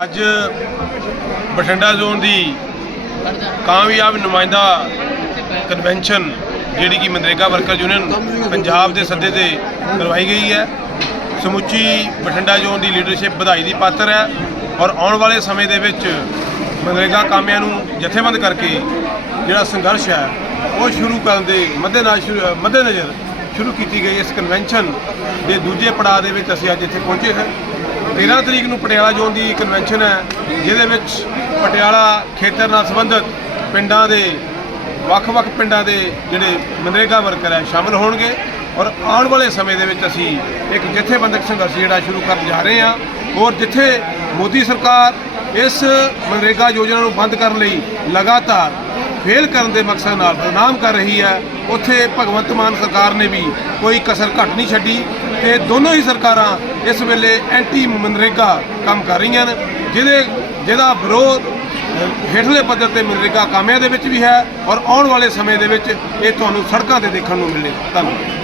ਅੱਜ ਬਠਿੰਡਾ ਜ਼ੋਨ ਦੀ ਕਾਮਯਾਬ ਨੁਮਾਇੰਦਾ ਕਨਵੈਨਸ਼ਨ ਜਿਹੜੀ ਕਿ ਮਨਰੇਗਾ ਵਰਕਰ ਯੂਨੀਅਨ ਪੰਜਾਬ ਦੇ ਸੱਦੇ ਤੇ ਕਰਵਾਈ ਗਈ ਹੈ। ਸਮੁੱਚੀ ਬਠਿੰਡਾ ਜ਼ੋਨ ਦੀ ਲੀਡਰਸ਼ਿਪ ਵਧਾਈ ਦੀ ਪਾਤਰ ਹੈ ਔਰ ਆਉਣ ਵਾਲੇ ਸਮੇਂ ਦੇ ਵਿੱਚ ਮਨਰੇਗਾ ਕਾਮਿਆਂ ਨੂੰ ਜਥੇਬੰਦ ਕਰਕੇ ਜਿਹੜਾ ਸੰਘਰਸ਼ ਹੈ, ਉਹ ਸ਼ੁਰੂ ਕਰਨ ਦੇ ਮੱਦੇਨਜ਼ਰ ਮੱਦੇਨਜ਼ਰ ਸ਼ੁਰੂ ਕੀਤੀ ਗਈ ਇਸ ਕਨਵੈਨਸ਼ਨ ਦੇ ਦੂਜੇ ਪੜਾਅ ਦੇ ਵਿੱਚ ਅਸੀਂ ਅੱਜ ਇੱਥੇ ਪਹੁੰਚੇ ਹਾਂ। 13 ਤਰੀਕ ਨੂੰ ਪਟਿਆਲਾ ਜ਼ੋਨ ਦੀ ਕਨਵੈਨਸ਼ਨ ਹੈ, ਜਿਹਦੇ ਵਿੱਚ ਪਟਿਆਲਾ ਖੇਤਰ ਨਾਲ ਸੰਬੰਧਿਤ ਪਿੰਡਾਂ ਦੇ, ਵੱਖ-ਵੱਖ ਪਿੰਡਾਂ ਦੇ ਜਿਹੜੇ ਮਨਰੇਗਾ ਵਰਕਰ ਹੈ, ਸ਼ਾਮਲ ਹੋਣਗੇ। ਔਰ ਆਉਣ ਵਾਲੇ ਸਮੇਂ ਦੇ ਵਿੱਚ ਅਸੀਂ ਇੱਕ ਜਥੇਬੰਦਕ ਸੰਘਰਸ਼ ਜਿਹੜਾ ਸ਼ੁਰੂ ਕਰਨ ਜਾ ਰਹੇ ਹਾਂ। ਔਰ ਜਿੱਥੇ ਮੋਦੀ ਸਰਕਾਰ ਇਸ ਮਨਰੇਗਾ ਯੋਜਨਾ ਨੂੰ ਬੰਦ ਕਰਨ ਲਈ ਲਗਾਤਾਰ ਫੇਲ ਕਰਨ ਦੇ ਮਕਸਦ ਨਾਲ ਬਦਨਾਮ ਕਰ ਰਹੀ ਹੈ, ਉੱਥੇ ਭਗਵੰਤ ਮਾਨ ਸਰਕਾਰ ਨੇ ਵੀ ਕੋਈ ਕਸਰ ਘੱਟ ਨਹੀਂ ਛੱਡੀ। ਤੇ ਦੋਨੋਂ ਹੀ ਸਰਕਾਰਾਂ ਇਸ ਵੇਲੇ ਐਂਟੀ ਮਨਰੇਗਾ ਕੰਮ ਕਰ ਰਹੀਆਂ ਨੇ, ਜਿਹਦੇ ਜਿਹਦਾ ਵਿਰੋਧ ਹੇਠਲੇ ਪੱਧਰ ਤੇ ਮਨਰੇਗਾ ਕਾਮਿਆਂ ਦੇ ਵਿੱਚ ਵੀ ਹੈ ਔਰ ਆਉਣ ਵਾਲੇ ਸਮੇਂ ਦੇ ਵਿੱਚ ਇਹ ਤੁਹਾਨੂੰ ਸੜਕਾਂ ਤੇ ਦੇਖਣ ਨੂੰ ਮਿਲੇਗਾ। ਧੰਨਵਾਦ।